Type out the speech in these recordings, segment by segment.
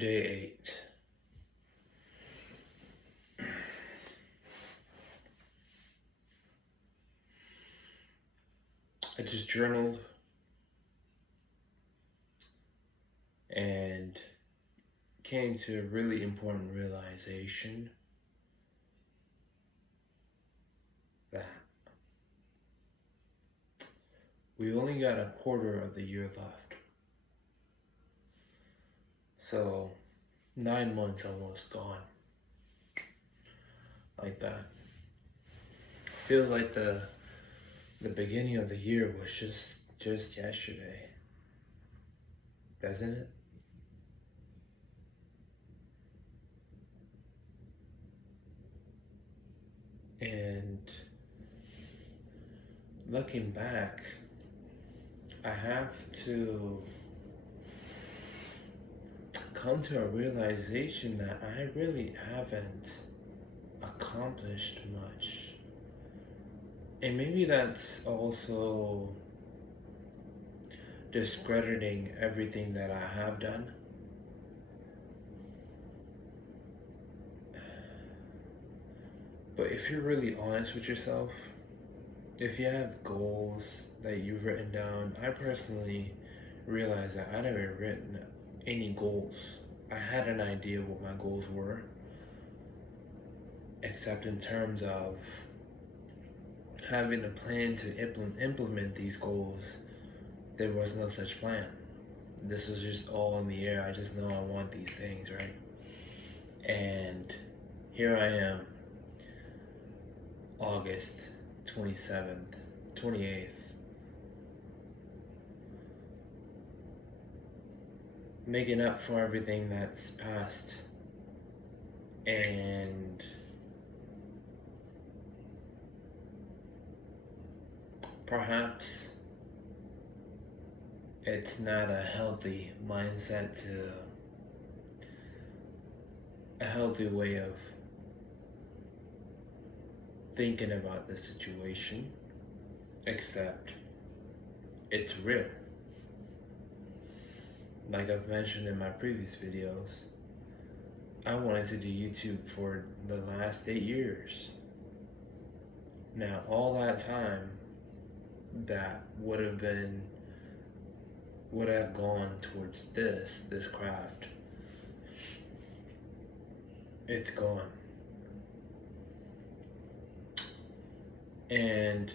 Day 8. I just journaled and came to a really important realization that we only got a quarter of the year left. So 9 months almost gone. Like that. Feels like the beginning of the year was just yesterday. Doesn't it? And looking back, I have to come to a realization that I really haven't accomplished much. And maybe that's also discrediting everything that I have done. But if you're really honest with yourself, if you have goals that you've written down, I personally realized that I never written any goals. I had an idea what my goals were, except in terms of having a plan to implement these goals, there was no such plan. This was just all in the air. I just know I want these things, right? And here I am, August 27th, 28th, making up for everything that's passed. And perhaps it's not a healthy mindset to a healthy way of thinking about the situation, except it's real. Like I've mentioned in my previous videos, I wanted to do YouTube for the last 8 years. Now, all that time that would have gone towards this craft, it's gone. And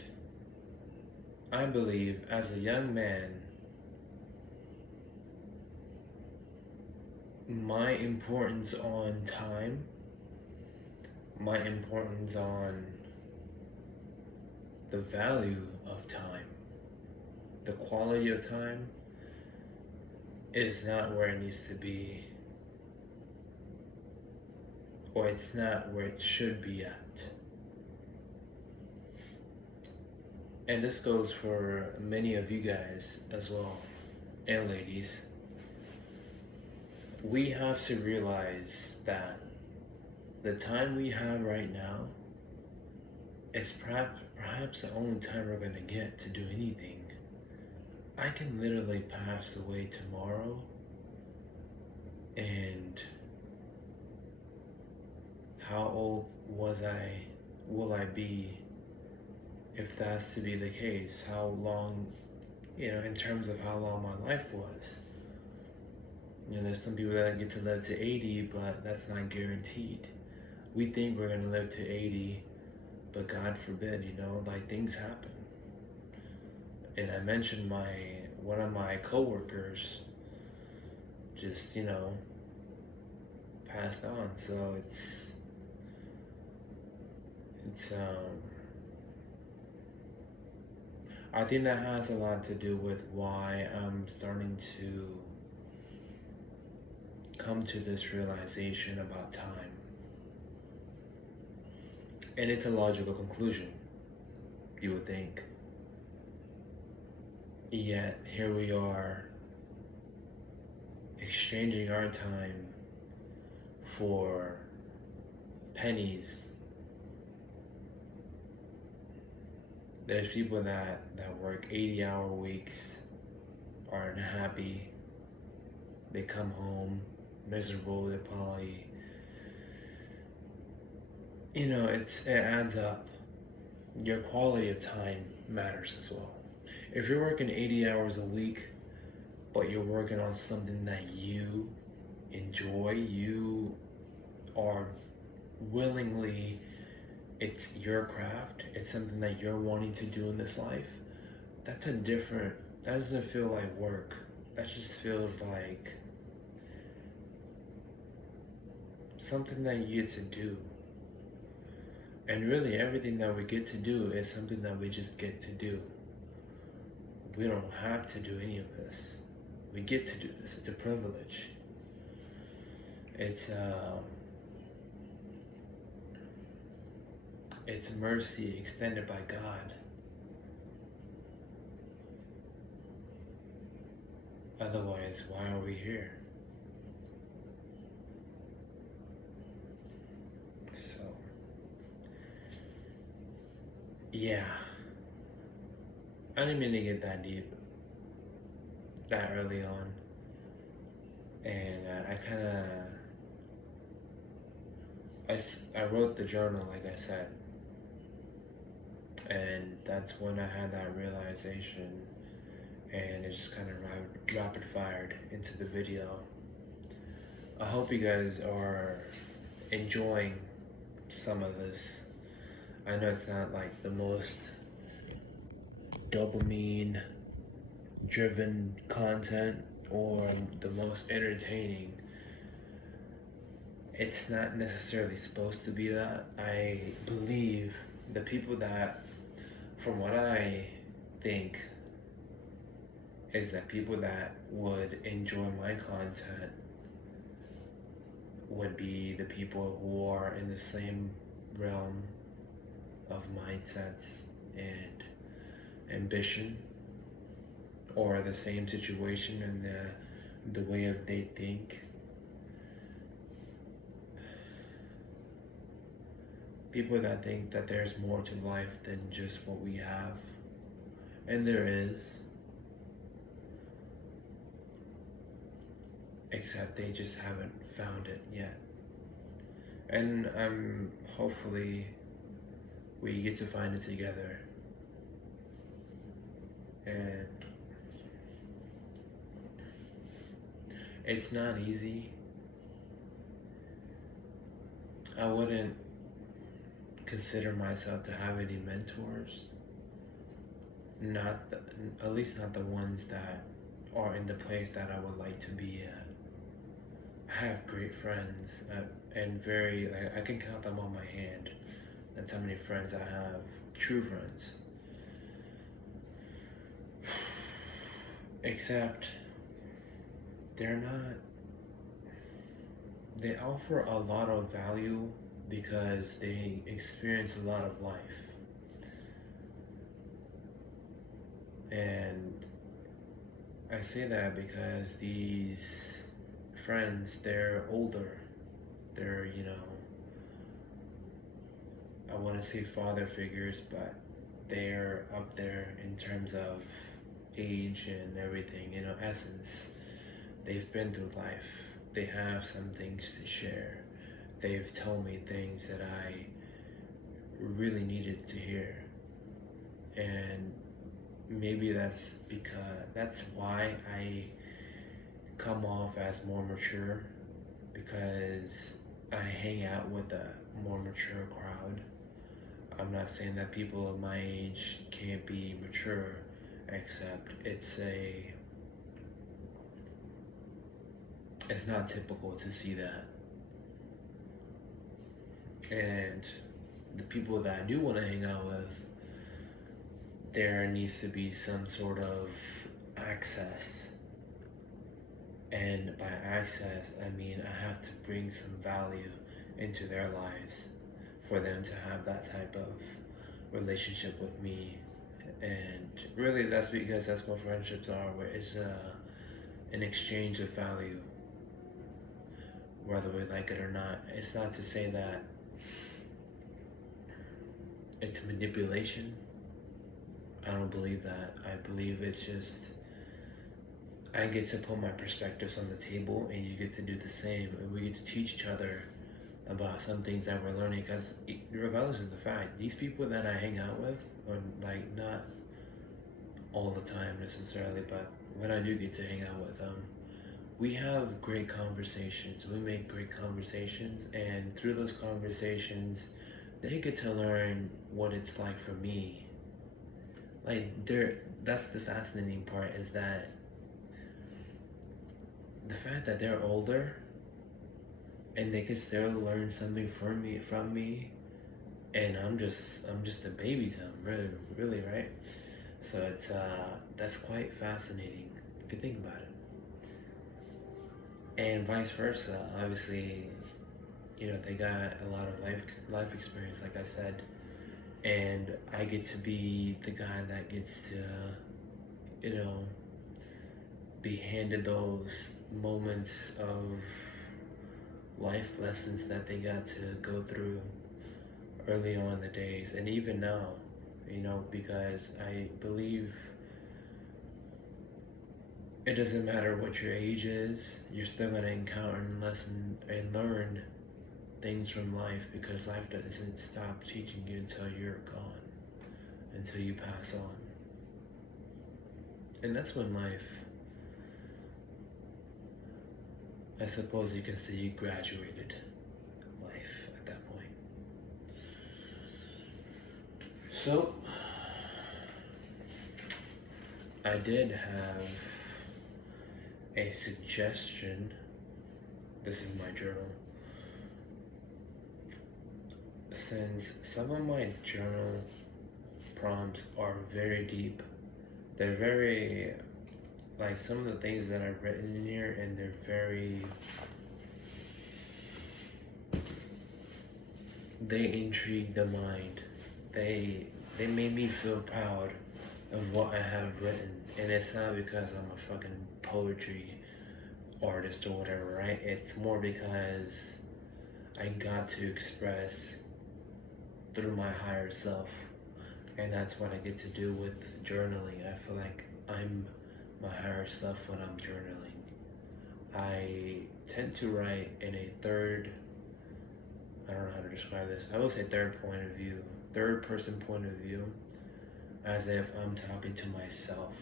I believe as a young man, my importance on time, my importance on the value of time, the quality of time is not where it needs to be, or it's not where it should be at. And this goes for many of you guys as well, and ladies. We have to realize that the time we have right now is perhaps the only time we're gonna get to do anything. I can literally pass away tomorrow, and how old will I be if that's to be the case? How long, in terms of how long my life was. There's some people that get to live to 80, but that's not guaranteed. We think we're gonna live to 80, but God forbid, like things happen. And I mentioned one of my coworkers just, passed on. So it's I think that has a lot to do with why I'm starting to come to this realization about time. And it's a logical conclusion, you would think. Yet here we are exchanging our time for pennies. There's people that work 80-hour weeks, aren't happy. They come home, miserable. They're probably, it adds up. Your quality of time matters as well. If you're working 80 hours a week, but you're working on something that you enjoy, you are willingly, it's your craft, it's something that you're wanting to do in this life, that doesn't feel like work. That just feels like something that you get to do. And really, everything that we get to do is something that we just get to do. We don't have to do any of this. We get to do this. It's a privilege. It's it's mercy extended by God. Otherwise, why are we here? So, yeah, I didn't mean to get that deep that early on, and I wrote the journal, like I said, and that's when I had that realization, and it just kind of rapid fired into the video. I hope you guys are enjoying some of this. I know it's not like the most dopamine driven content or the most entertaining. It's not necessarily supposed to be that. I believe the people that, from what I think, is that people that would enjoy my content would be the people who are in the same realm of mindsets and ambition, or the same situation and the way of they think. People that think that there's more to life than just what we have. And there is. Except they just haven't found it yet. And hopefully we get to find it together. And it's not easy. I wouldn't consider myself to have any mentors. At least not the ones that are in the place that I would like to be at. I have great friends, and I can count them on my hand. That's how many friends I have, true friends. Except they're not, they offer a lot of value because they experience a lot of life. And I say that because these friends, they're older. They're, I want to say father figures, but they're up there in terms of age and everything, essence. They've been through life. They have some things to share. They've told me things that I really needed to hear. And maybe that's why I come off as more mature, because I hang out with a more mature crowd. I'm not saying that people of my age can't be mature, except it's not typical to see that. And the people that I do want to hang out with, there needs to be some sort of access. And by access, I mean I have to bring some value into their lives for them to have that type of relationship with me. And really, that's because that's what friendships are, where it's an exchange of value, whether we like it or not. It's not to say that it's manipulation. I don't believe that. I believe it's just I get to put my perspectives on the table, and you get to do the same, and we get to teach each other about some things that we're learning. Because regardless of the fact, these people that I hang out with are like not all the time necessarily, but when I do get to hang out with them, we have great conversations. We make great conversations, and through those conversations, they get to learn what it's like for me. Like that's the fascinating part, is that the fact that they're older and they can still learn something from me, and I'm just a baby to them, really, right? So it's that's quite fascinating if you think about it. And vice versa. Obviously, they got a lot of life experience, like I said, and I get to be the guy that gets to, you know, be handed those moments of life lessons that they got to go through early on in the days, and even now, because I believe it doesn't matter what your age is, you're still gonna encounter and lesson and learn things from life, because life doesn't stop teaching you until you're gone, until you pass on. And that's when life, I suppose you can say, you graduated life at that point. So, I did have a suggestion. This is my journal. Since some of my journal prompts are very deep, they're very, like, some of the things that I've written in here, and they're very, they intrigue the mind. They made me feel proud of what I have written, and it's not because I'm a fucking poetry artist or whatever, right? It's more because I got to express through my higher self, and that's what I get to do with journaling. I feel like I'm my higher self when I'm journaling. I tend to write in a I don't know how to describe this. I will say third person point of view, as if I'm talking to myself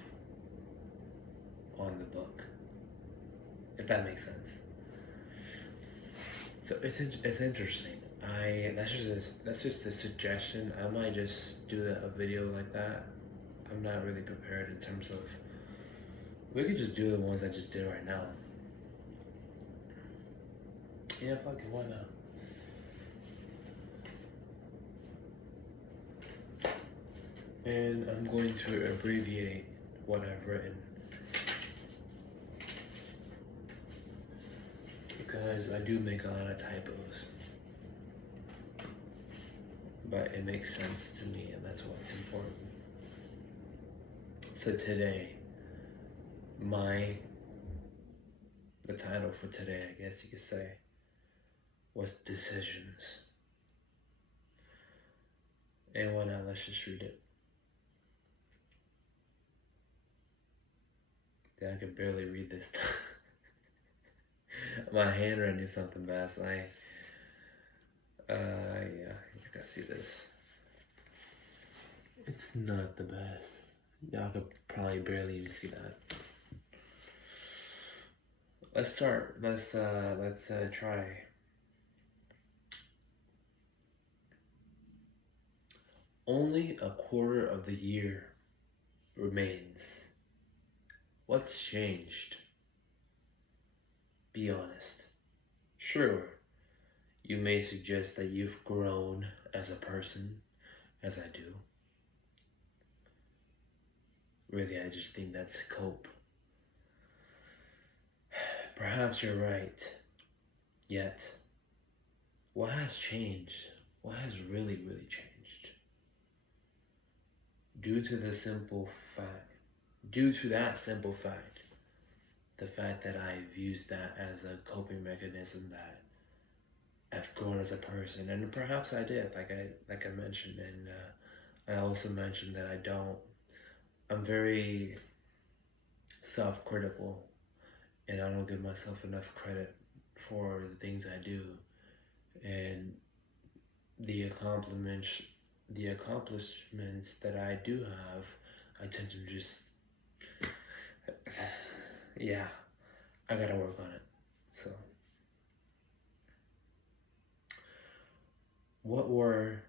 on the book, if that makes sense. So it's interesting. That's just a suggestion. I might just do a video like that. I'm not really prepared in terms of. We could just do the ones I just did right now. Yeah, fuck it, why not? And I'm going to abbreviate what I've written, because I do make a lot of typos, but it makes sense to me, and that's what's important. So today, the title for today, I guess you could say, was decisions. And why not? Let's just read it. Yeah, I can barely read this. My handwriting is something bad, so yeah, you can see this. It's not the best. Y'all could probably barely even see that. Let's start. Let's try. Only a quarter of the year remains. What's changed? Be honest. Sure, you may suggest that you've grown as a person, as I do. Really, I just think that's cope. Perhaps you're right. Yet, what has changed? What has really changed? Due to that simple fact, the fact that I've used that as a coping mechanism, that I've grown as a person, and perhaps I did, like I mentioned, and I also mentioned that I'm very self-critical, and I don't give myself enough credit for the things I do, and the accomplishments the accomplishments that I do have, I tend to just yeah, I gotta work on it. So, what were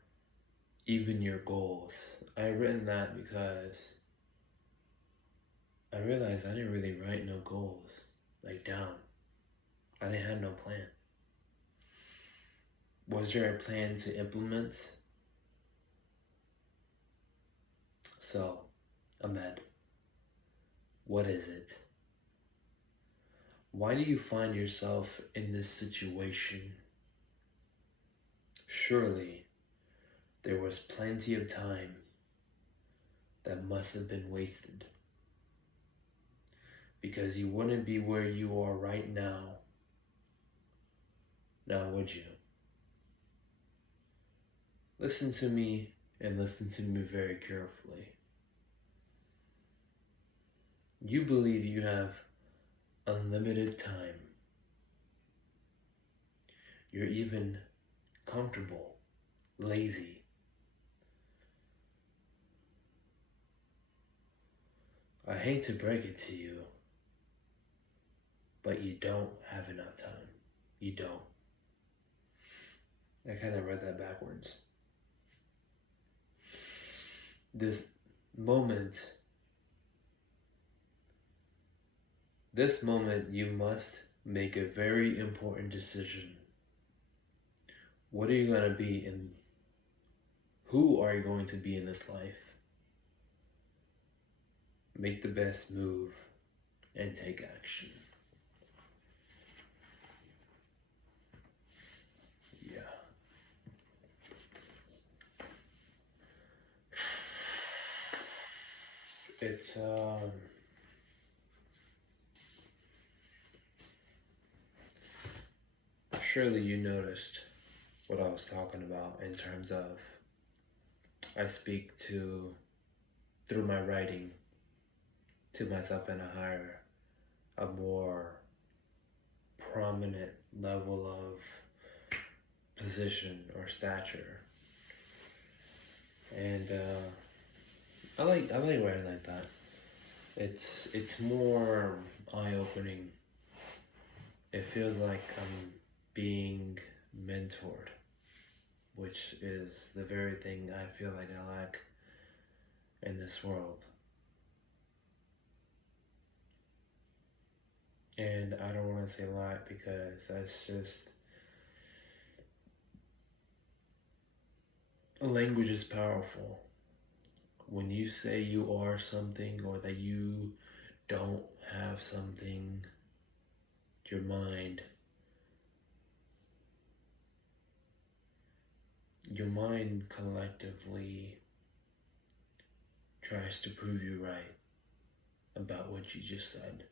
even your goals? I written that because I realized I didn't really write no goals like down. I didn't have no plan. Was there a plan to implement? So, Ahmed, what is it? Why do you find yourself in this situation? Surely there was plenty of time that must have been wasted, because you wouldn't be where you are right now would you? Listen to me, and listen to me very carefully. You believe you have unlimited time. You're even comfortable, lazy. I hate to break it to you, but you don't have enough time. You don't. I kind of read that backwards. This moment, this moment, you must make a very important decision. What are you going to be in? Who are you going to be in this life? Make the best move and take action. Yeah. It's surely you noticed what I was talking about in terms of I speak to through my writing to myself in a more prominent level of position or stature, and I like writing like that. It's more eye opening. It feels like I'm being mentored, which is the very thing I feel like I lack in this world. And I don't want to say lack because that's just language is powerful. When you say you are something or that you don't have something, your mind collectively tries to prove you right about what you just said.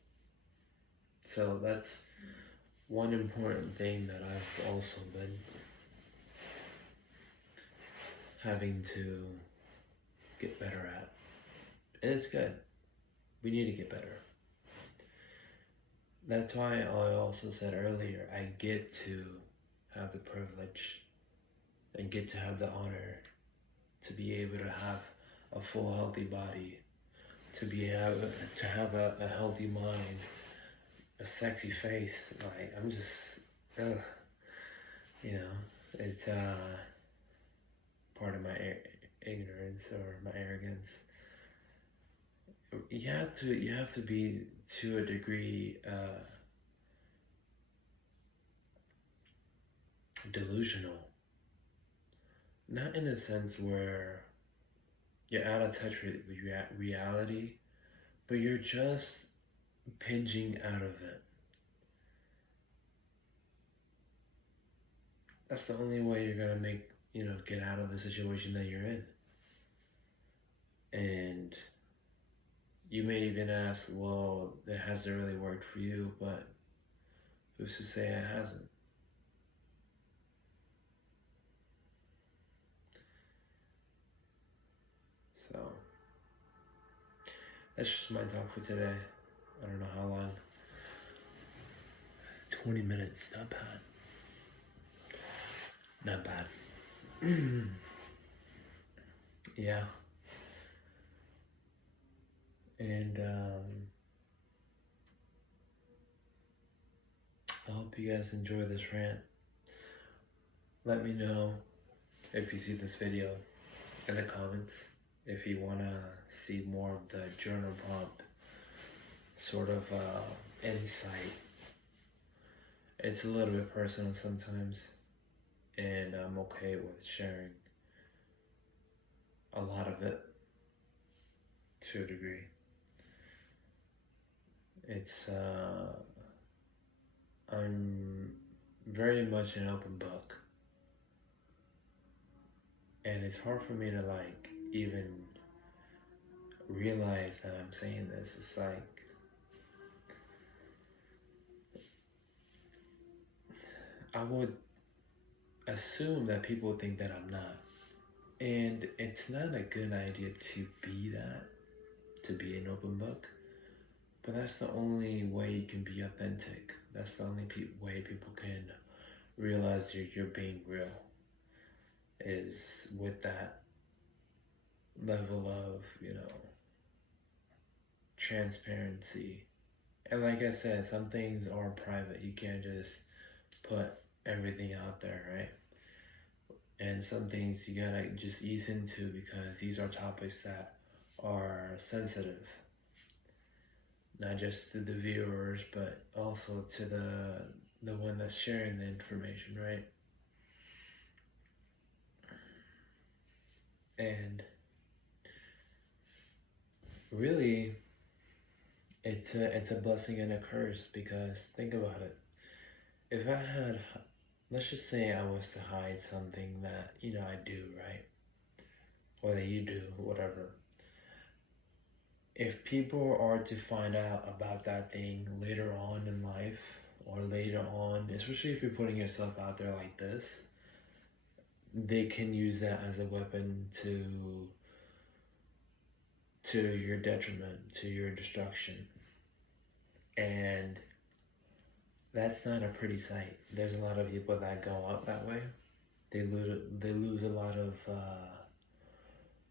So that's one important thing that I've also been having to get better at. And it's good. We need to get better. That's why I also said earlier, I get to have the privilege and get to have the honor to be able to have a full healthy body, to have a healthy mind, a sexy face. Like I'm just, ugh, you know, it's part of my ignorance or my arrogance. You have to be to a degree delusional, not in a sense where you're out of touch with reality, but you're just pinging out of it. That's the only way you're gonna get out of the situation that you're in. And you may even ask, well, it hasn't really worked for you, but who's to say it hasn't? So that's just my talk for today. I don't know how long. 20 minutes, not bad. Not bad. Yeah. And I hope you guys enjoy this rant. Let me know if you see this video in the comments. If you want to see more of the journal prompt sort of insight. It's a little bit personal sometimes, and I'm okay with sharing a lot of it to a degree. It's I'm very much an open book, and it's hard for me to like even realize that I'm saying this. It's like I would assume that people think that I'm not, and it's not a good idea to be that, to be an open book. But that's the only way you can be authentic. That's the only way people can realize you're being real, is with that level of, transparency. And like I said, some things are private. You can't just put everything out there, right? And some things you gotta just ease into because these are topics that are sensitive, not just to the viewers, but also to the one that's sharing the information, right? And really, it's a blessing and a curse because think about it. If I had, let's just say I was to hide something that I do, right, or that you do, whatever. If people are to find out about that thing later on in life, or later on, especially if you're putting yourself out there like this, they can use that as a weapon to your detriment, to your destruction. And that's not a pretty sight. There's a lot of people that go out that way. They lose a lot of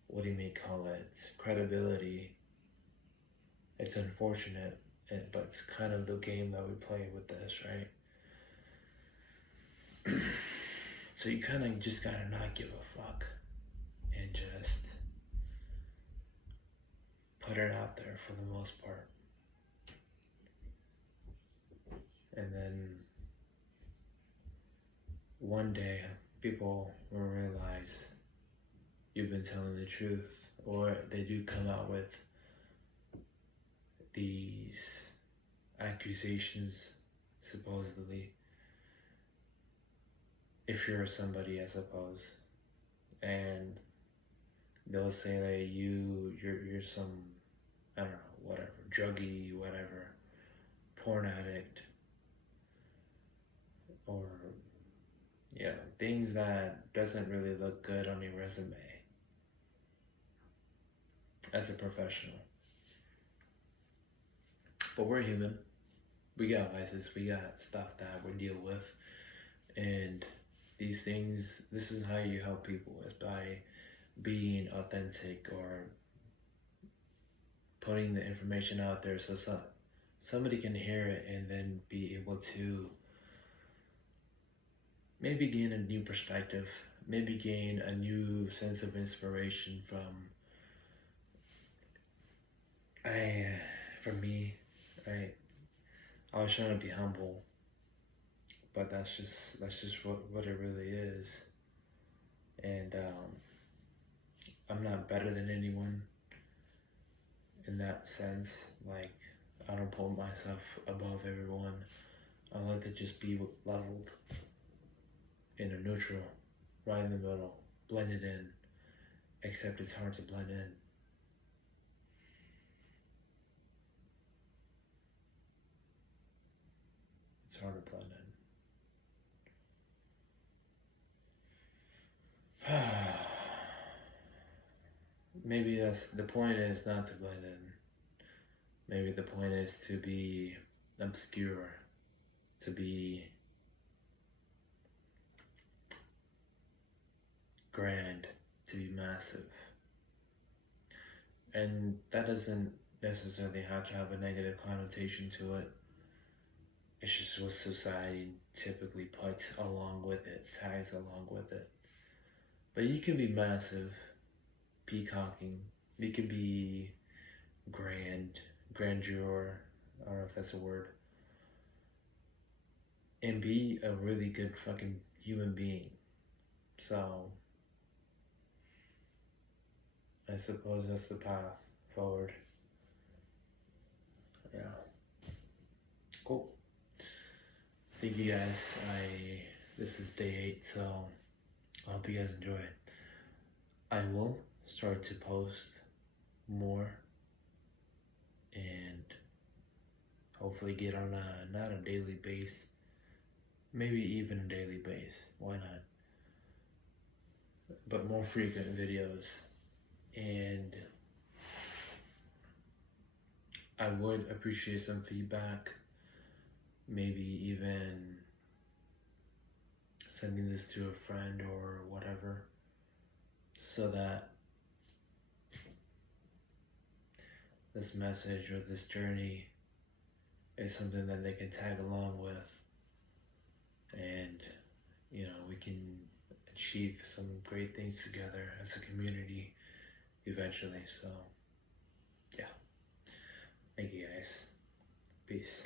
what do you may call it, credibility. It's unfortunate, but it's kind of the game that we play with this, right? So you kind of just gotta not give a fuck and just put it out there for the most part. And then one day people will realize you've been telling the truth, or they do come out with these accusations, supposedly, if you're somebody, I suppose, and they'll say that you're some, I don't know, whatever, druggie, whatever, porn addict, or things that doesn't really look good on your resume as a professional. But we're human. We got vices. We got stuff that we deal with, and these things. This is how you help people, is by being authentic or putting the information out there so somebody can hear it and then be able to maybe gain a new perspective, maybe gain a new sense of inspiration from me, right? I was trying to be humble, but that's just what it really is. And I'm not better than anyone in that sense. Like, I don't put myself above everyone. I like to just be leveled in a neutral, right in the middle, blended in, except it's hard to blend in. It's hard to blend in. Maybe that's the point, is not to blend in. Maybe the point is to be obscure, to be grand, to be massive. And that doesn't necessarily have to have a negative connotation to it. It's just what society typically puts along with it, tags along with it. But you can be massive, peacocking. You can be grandeur. I don't know if that's a word. And be a really good fucking human being. So, I suppose that's the path forward. Yeah. Cool. Thank you guys. This is day 8, so I hope you guys enjoy it. I will start to post more and hopefully get on not a daily base, maybe even a daily base. Why not? But more frequent videos. And I would appreciate some feedback, maybe even sending this to a friend or whatever, so that this message or this journey is something that they can tag along with, and we can achieve some great things together as a community eventually. So yeah, thank you guys. Peace.